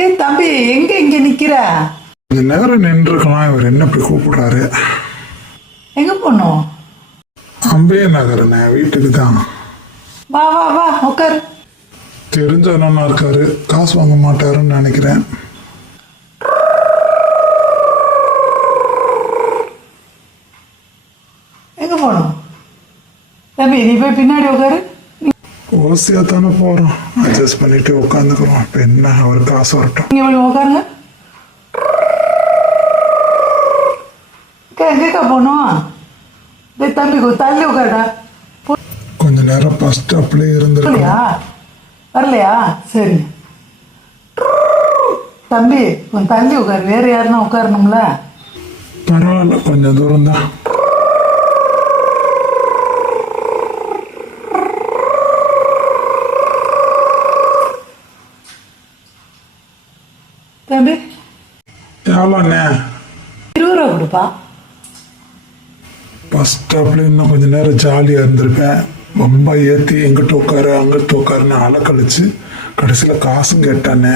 ஏய் தம்பி, எங்க இங்க நிக்கிற? கொஞ்ச நேரம் நின்றுருக்கலாம். இவர் என்ன இப்படி கூப்பிடுறாரு? எங்க போனோம்? அம்பே நகரண்ணே, வீட்டுக்கு தான். வா வா வா உட்காரு. தெரிஞ்ச அண்ணனா இருக்காரு, காசு வாங்க மாட்டாருன்னு நினைக்கிறேன். எங்க போனோம்? தம்பி நீ போய் பின்னாடி உட்காரு. ஓசியா தானே போறோம், அட்ஜஸ்ட் பண்ணிட்டு உட்காந்துக்கிறோம். இப்ப என்ன, அவர் காசு வரட்டும். நீங்க போய் உட்காருங்க. எங்கக்கா போனோம்? டேய் தம்பி தள்ளி உட்காருடா. கொஞ்ச நேரம் பஸ் ஸ்டாப்லயே இருந்திருக்கா. வரலையா? சரி தம்பி கொஞ்சம் தள்ளி உட்காரு, வேற யாருன்னா உட்காரணும்ல. பரவாயில்ல, கொஞ்சம் தூரம் தான். தம்பி எவ்வளோண்ணே? 20 ரூபா கொடுப்பா. பஸ் ஸ்டாப்ல இன்னும் கொஞ்ச நேரம் ஜாலியாக இருந்திருப்பேன். ரொம்ப ஏற்றி எங்கிட்ட உட்காரு அங்கிட்ட உட்காருன்னு அலை கழிச்சு கடைசியில் காசும் கேட்டானே.